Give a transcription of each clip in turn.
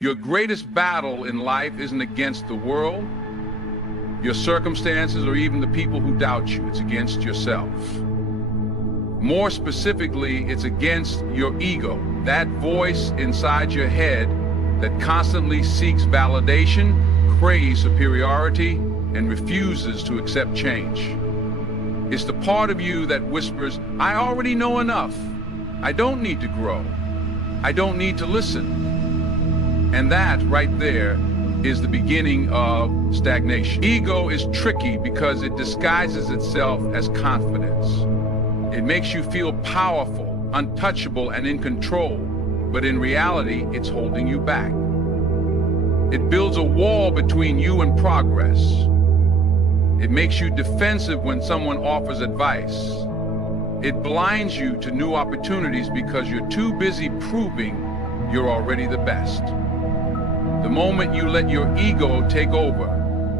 Your greatest battle in life isn't against the world, your circumstances, or even the people who doubt you. It's against yourself. More specifically, it's against your ego, that voice inside your head that constantly seeks validation, craves superiority, and refuses to accept change. It's the part of you that whispers, "I already know enough. I don't need to grow. I don't need to listen." And that right there is the beginning of stagnation. Ego is tricky because it disguises itself as confidence. It makes you feel powerful, untouchable, and in control, but in reality, it's holding you back. It builds a wall between you and progress. It makes you defensive when someone offers advice. It blinds you to new opportunities because you're too busy proving you're already the best. The moment you let your ego take over,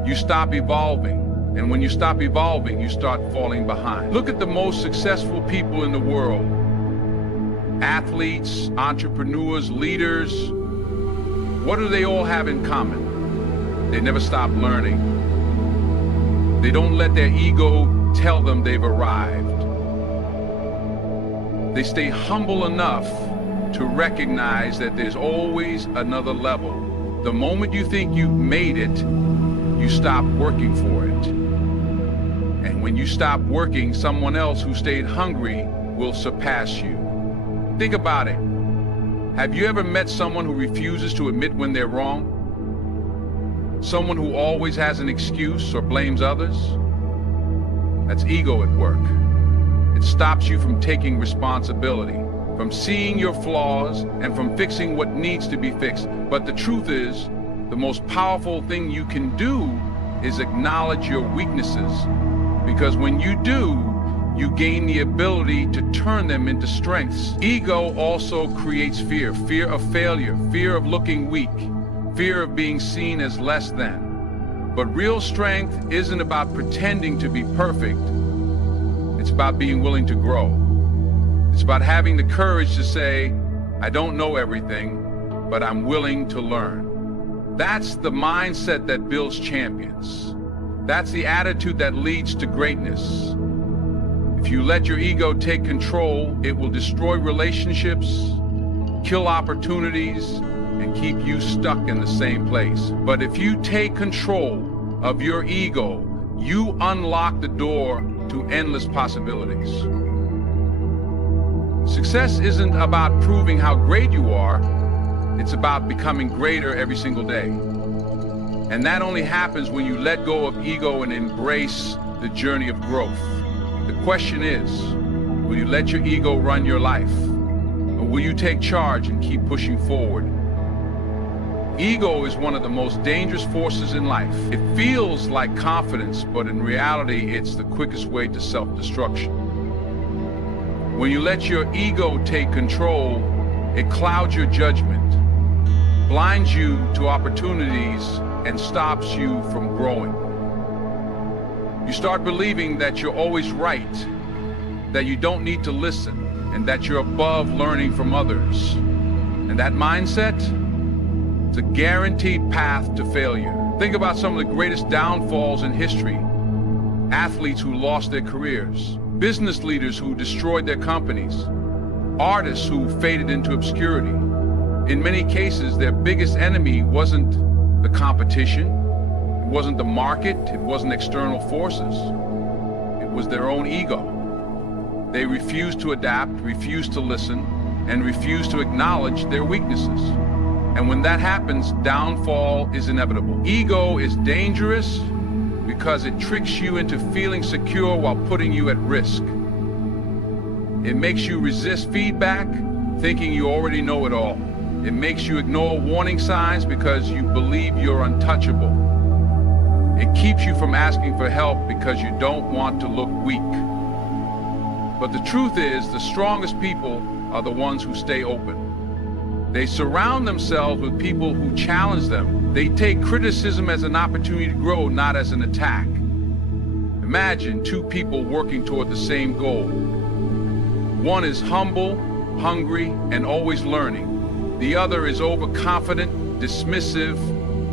you stop evolving. And when you stop evolving, you start falling behind. Look at the most successful people in the world. Athletes, entrepreneurs, leaders. What do they all have in common? They never stop learning. They don't let their ego tell them they've arrived. They stay humble enough to recognize that there's always another level. The moment you think you've made it, you stop working for it. And when you stop working, someone else who stayed hungry will surpass you. Think about it. Have you ever met someone who refuses to admit when they're wrong? Someone who always has an excuse or blames others? That's ego at work. It stops you from taking responsibility, from seeing your flaws, and from fixing what needs to be fixed. But the truth is, the most powerful thing you can do is acknowledge your weaknesses. Because when you do, you gain the ability to turn them into strengths. Ego also creates fear, fear of failure, fear of looking weak, fear of being seen as less than. But real strength isn't about pretending to be perfect. It's about being willing to grow. It's about having the courage to say, "I don't know everything, but I'm willing to learn." That's the mindset that builds champions. That's the attitude that leads to greatness. If you let your ego take control, it will destroy relationships, kill opportunities, and keep you stuck in the same place. But if you take control of your ego, you unlock the door to endless possibilities. Success isn't about proving how great you are. It's about becoming greater every single day. And that only happens when you let go of ego and embrace the journey of growth. The question is, will you let your ego run your life? Or will you take charge and keep pushing forward? Ego is one of the most dangerous forces in life. It feels like confidence, but in reality, it's the quickest way to self-destruction. When you let your ego take control, it clouds your judgment, blinds you to opportunities, and stops you from growing. You start believing that you're always right, that you don't need to listen, and that you're above learning from others. And that mindset, it's a guaranteed path to failure. Think about some of the greatest downfalls in history. Athletes who lost their careers, business leaders who destroyed their companies, artists who faded into obscurity. In many cases, their biggest enemy wasn't the competition, it wasn't the market, it wasn't external forces. It was their own ego. They refused to adapt, refused to listen, and refused to acknowledge their weaknesses. And when that happens, downfall is inevitable. Ego is dangerous because it tricks you into feeling secure while putting you at risk. It makes you resist feedback, thinking you already know it all. It makes you ignore warning signs because you believe you're untouchable. It keeps you from asking for help because you don't want to look weak. But the truth is, the strongest people are the ones who stay open. They surround themselves with people who challenge them. They take criticism as an opportunity to grow, not as an attack. Imagine two people working toward the same goal. One is humble, hungry, and always learning. The other is overconfident, dismissive,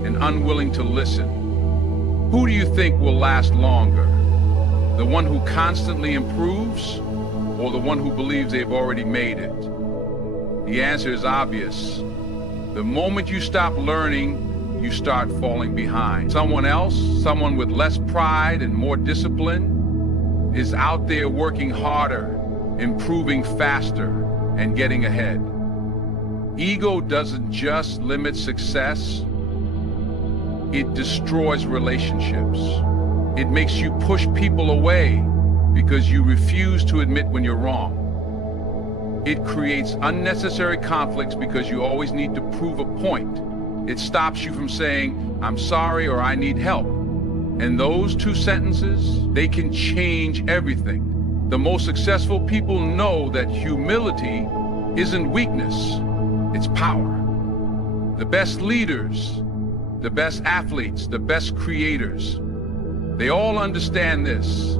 and unwilling to listen. Who do you think will last longer? The one who constantly improves, or the one who believes they've already made it? The answer is obvious. The moment you stop learning, you start falling behind. Someone else, someone with less pride and more discipline, is out there working harder, improving faster, and getting ahead. Ego doesn't just limit success, it destroys relationships. It makes you push people away because you refuse to admit when you're wrong. It creates unnecessary conflicts because you always need to prove a point. It stops you from saying, "I'm sorry," or "I need help." And those two sentences, they can change everything. The most successful people know that humility isn't weakness, it's power. The best leaders, the best athletes, the best creators, they all understand this.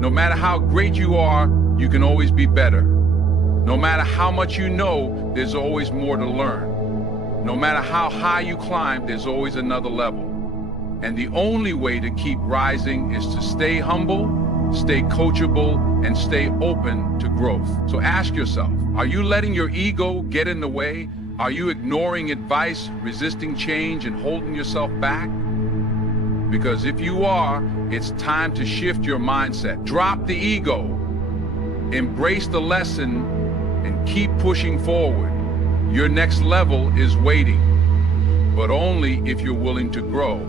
No matter how great you are, you can always be better. No matter how much you know, there's always more to learn. No matter how high you climb, there's always another level. And the only way to keep rising is to stay humble, stay coachable, and stay open to growth. So ask yourself, are you letting your ego get in the way? Are you ignoring advice, resisting change, and holding yourself back? Because if you are, it's time to shift your mindset. Drop the ego, embrace the lesson, and keep pushing forward. Your next level is waiting, but only if you're willing to grow.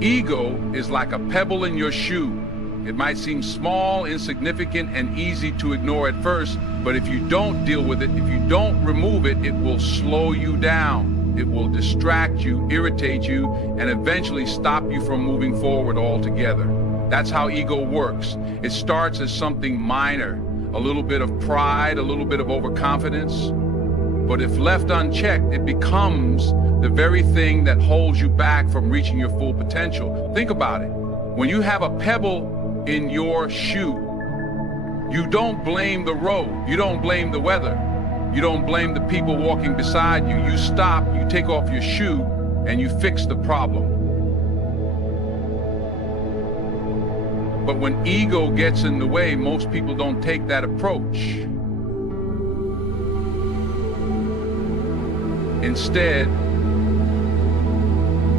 Ego is like a pebble in your shoe. It might seem small, insignificant, and easy to ignore at first, but if you don't deal with it, if you don't remove it, it will slow you down. It will distract you, irritate you, and eventually stop you from moving forward altogether. That's how ego works. It starts as something minor, a little bit of pride, a little bit of overconfidence. But if left unchecked, it becomes the very thing that holds you back from reaching your full potential. Think about it. When you have a pebble in your shoe, you don't blame the road, you don't blame the weather, you don't blame the people walking beside you. You stop, you take off your shoe, and you fix the problem. But when ego gets in the way, most people don't take that approach. Instead,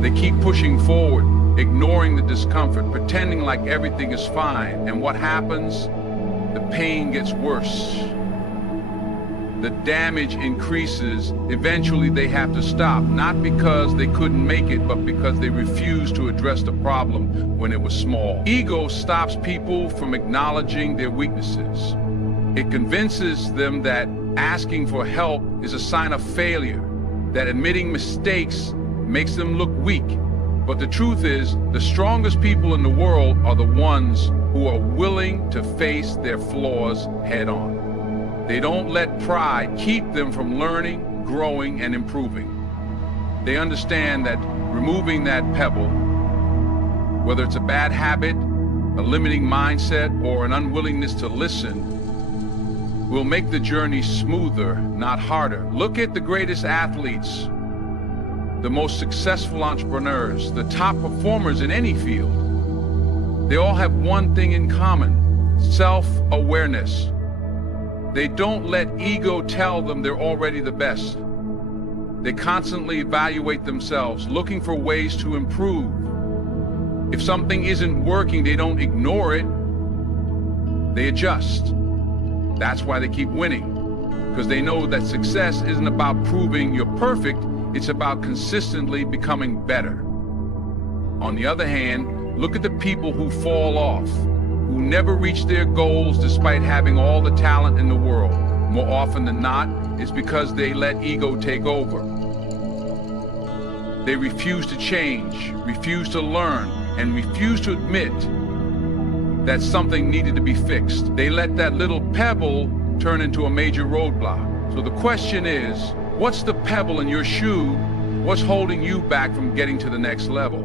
they keep pushing forward, ignoring the discomfort, pretending like everything is fine. And what happens? The pain gets worse. The damage increases. Eventually they have to stop, not because they couldn't make it, but because they refused to address the problem when it was small. Ego stops people from acknowledging their weaknesses. It convinces them that asking for help is a sign of failure, that admitting mistakes makes them look weak. But the truth is, the strongest people in the world are the ones who are willing to face their flaws head on. They don't let pride keep them from learning, growing, and improving. They understand that removing that pebble, whether it's a bad habit, a limiting mindset, or an unwillingness to listen, will make the journey smoother, not harder. Look at the greatest athletes, the most successful entrepreneurs, the top performers in any field. They all have one thing in common: self-awareness. They don't let ego tell them they're already the best. They constantly evaluate themselves, looking for ways to improve. If something isn't working, they don't ignore it. They adjust. That's why they keep winning, because they know that success isn't about proving you're perfect, it's about consistently becoming better. On the other hand, look at the people who fall off, who never reach their goals despite having all the talent in the world. More often than not, it's because they let ego take over. They refuse to change, refuse to learn, and refuse to admit that something needed to be fixed. They let that little pebble turn into a major roadblock. So the question is, what's the pebble in your shoe? What's holding you back from getting to the next level?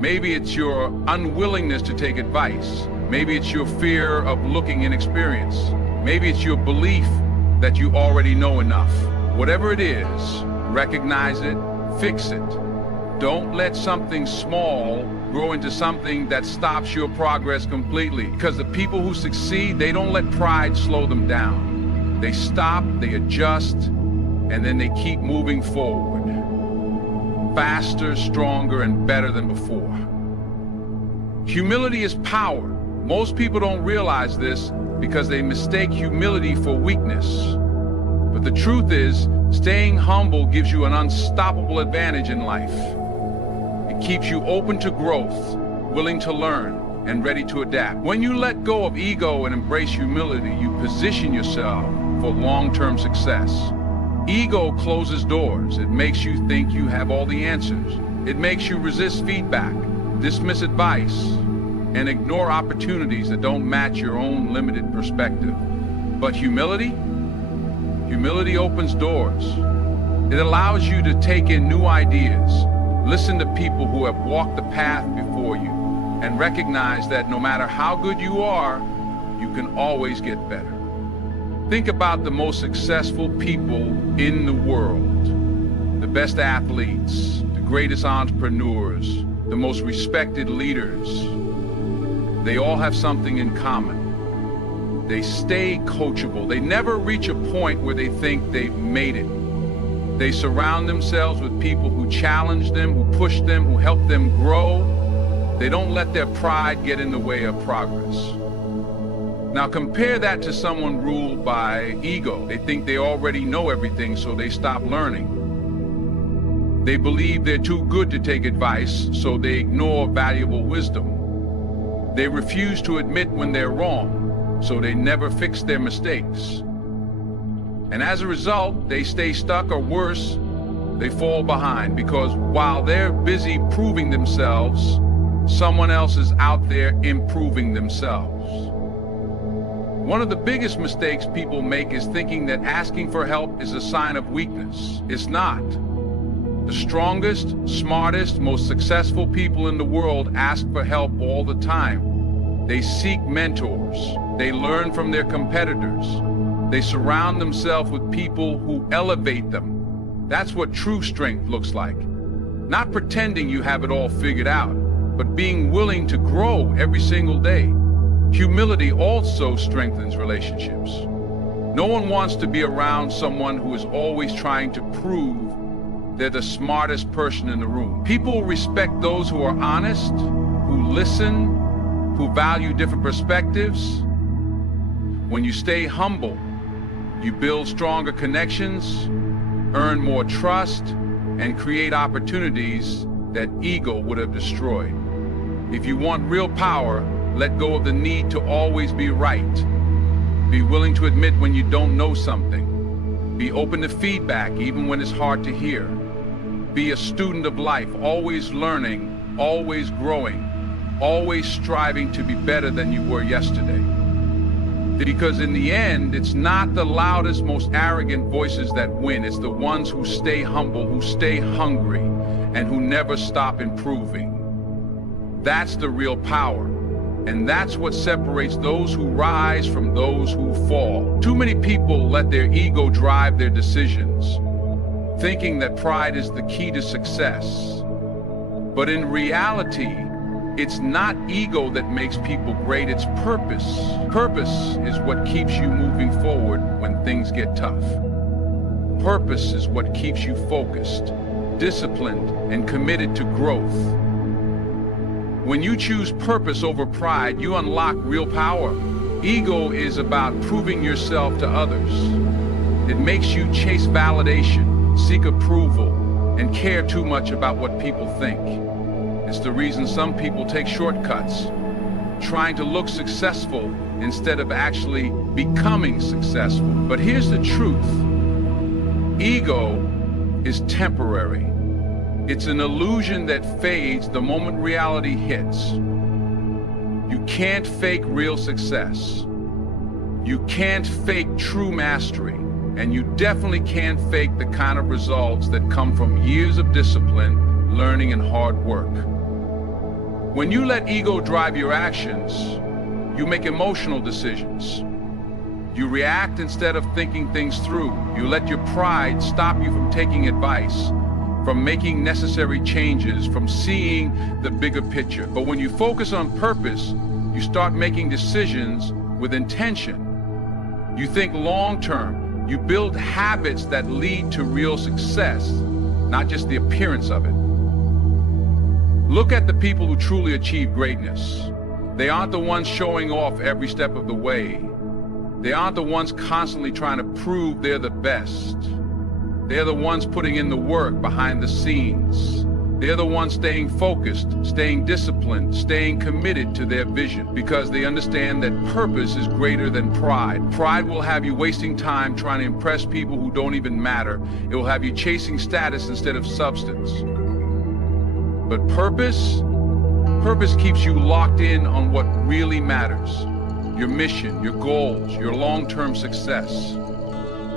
Maybe it's your unwillingness to take advice. Maybe it's your fear of looking inexperienced. Maybe it's your belief that you already know enough. Whatever it is, recognize it, fix it. Don't let something small grow into something that stops your progress completely. Because the people who succeed, they don't let pride slow them down. They stop, they adjust, and then they keep moving forward. Faster, stronger, and better than before. Humility is power. Most people don't realize this because they mistake humility for weakness. But the truth is, staying humble gives you an unstoppable advantage in life. It keeps you open to growth, willing to learn, and ready to adapt. When you let go of ego and embrace humility, you position yourself for long-term success. Ego closes doors. It makes you think you have all the answers. It makes you resist feedback, dismiss advice, and ignore opportunities that don't match your own limited perspective. But humility opens doors. It allows you to take in new ideas, listen to people who have walked the path before you, and recognize that no matter how good you are, you can always get better. Think about the most successful people in the world, the best athletes, the greatest entrepreneurs, the most respected leaders. They all have something in common. They stay coachable. They never reach a point where they think they've made it. They surround themselves with people who challenge them, who push them, who help them grow. They don't let their pride get in the way of progress. Now compare that to someone ruled by ego. They think they already know everything, so they stop learning. They believe they're too good to take advice, so they ignore valuable wisdom. They refuse to admit when they're wrong, so they never fix their mistakes. And as a result, they stay stuck, or worse, they fall behind, because while they're busy proving themselves, someone else is out there improving themselves. One of the biggest mistakes people make is thinking that asking for help is a sign of weakness. It's not. The strongest, smartest, most successful people in the world ask for help all the time. They seek mentors. They learn from their competitors. They surround themselves with people who elevate them. That's what true strength looks like. Not pretending you have it all figured out, but being willing to grow every single day. Humility also strengthens relationships. No one wants to be around someone who is always trying to prove they're the smartest person in the room. People respect those who are honest, who listen, who value different perspectives. When you stay humble, you build stronger connections, earn more trust, and create opportunities that ego would have destroyed. If you want real power, let go of the need to always be right. Be willing to admit when you don't know something. Be open to feedback even when it's hard to hear. Be a student of life, always learning, always growing, always striving to be better than you were yesterday. Because in the end, it's not the loudest, most arrogant voices that win. It's the ones who stay humble, who stay hungry, and who never stop improving. That's the real power. And that's what separates those who rise from those who fall. Too many people let their ego drive their decisions, thinking that pride is the key to success. But in reality, it's not ego that makes people great, it's purpose. Purpose is what keeps you moving forward when things get tough. Purpose is what keeps you focused, disciplined, and committed to growth. When you choose purpose over pride, you unlock real power. Ego is about proving yourself to others. It makes you chase validation, seek approval, and care too much about what people think. It's the reason some people take shortcuts, trying to look successful instead of actually becoming successful. But here's the truth. Ego is temporary. It's an illusion that fades the moment reality hits. You can't fake real success. You can't fake true mastery. And you definitely can't fake the kind of results that come from years of discipline, learning, and hard work. When you let ego drive your actions, you make emotional decisions. You react instead of thinking things through. You let your pride stop you from taking advice. from making necessary changes, from seeing the bigger picture. But when you focus on purpose, you start making decisions with intention. You think long term. You build habits that lead to real success, not just the appearance of it. Look at the people who truly achieve greatness. They aren't the ones showing off every step of the way. They aren't the ones constantly trying to prove they're the best. They're the ones putting in the work behind the scenes. They're the ones staying focused, staying disciplined, staying committed to their vision, because they understand that purpose is greater than pride. Pride will have you wasting time trying to impress people who don't even matter. It will have you chasing status instead of substance. But purpose keeps you locked in on what really matters. Your mission, your goals, your long-term success.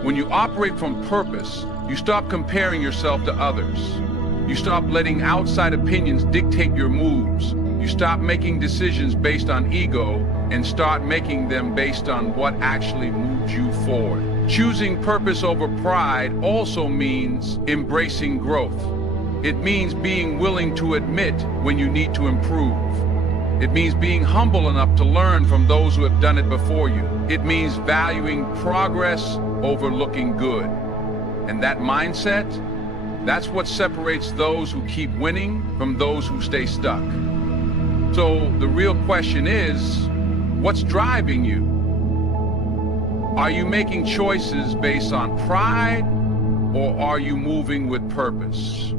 When you operate from purpose, you stop comparing yourself to others. You stop letting outside opinions dictate your moves. You stop making decisions based on ego and start making them based on what actually moves you forward. Choosing purpose over pride also means embracing growth. It means being willing to admit when you need to improve. It means being humble enough to learn from those who have done it before you. It means valuing progress over looking good. And that mindset, that's what separates those who keep winning from those who stay stuck. So the real question is, what's driving you? Are you making choices based on pride, or are you moving with purpose?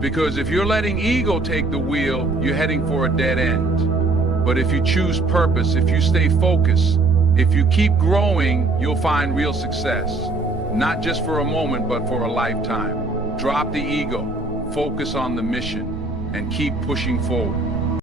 Because if you're letting ego take the wheel, you're heading for a dead end. But if you choose purpose, if you stay focused, if you keep growing, you'll find real success. Not just for a moment, but for a lifetime. Drop the ego, focus on the mission, and keep pushing forward.